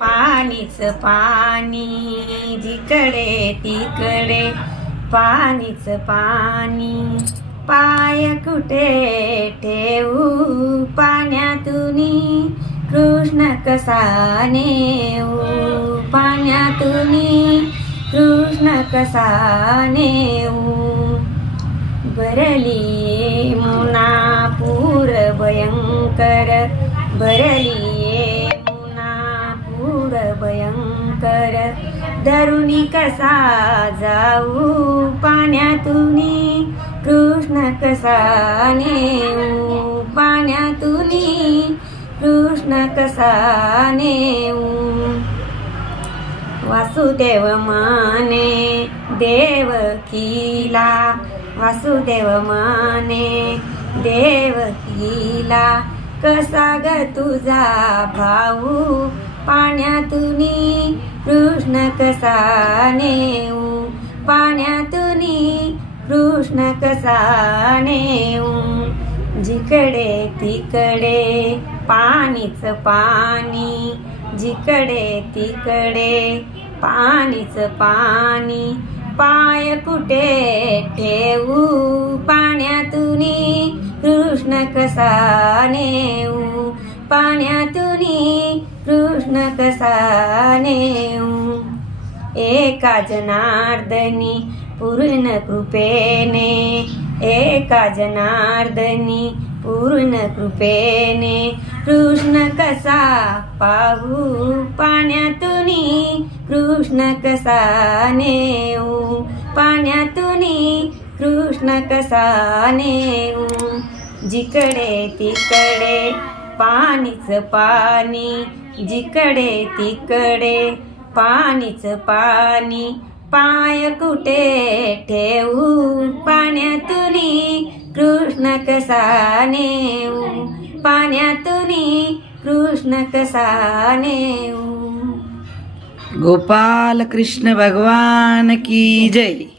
पाणीच पाणी जिकडे तिकडे पाणीच पाणी पाय कुठे ठेवू पाण्यातूनी कृष्ण कसा नेऊ पाण्यातूनी कृष्ण कसा नेऊ भरली मुना पूर भयंकर भरली मुना पूर भयंकर धरुणी कसा जाऊ पाण्यातूनी कृष्ण कसा नेऊ पाण्यातूनी कृष्ण कसा नेऊ वासुदेव माने देवकीला वासुदेव माने देवकीला कसा ग तुझा भाऊ पाण्यातूनी कृष्ण कसा नेऊ पाण्यातूनी कृष्ण कसा नेऊ जिकडे तिकडे पाणीच पाणी जिकडे तिकडे पाणीच पाणी पाय कुठे ठेवू पाण्यातूनी कृष्ण कसा नेऊ पाण्यातूनी कृष्ण कसा नेऊ एका जनार्दनी पूर्ण कृपेने एका जनार्दनी पूर्ण कृपेने कृष्ण कसा पाहू पाण्यातूनी कृष्ण कसा नेऊ पाण्यातूनी कृष्ण कसा नेऊ जिकडे तिकडे पाणीच पाणी जिकडे तिकडे पाणीच पाणी पाय कुठे ठेवू पाण्यातूनी कृष्ण कसा नेऊ पाण्यातूनी कृष्ण कसा नेऊ गोपाल कृष्ण भगवान की जय।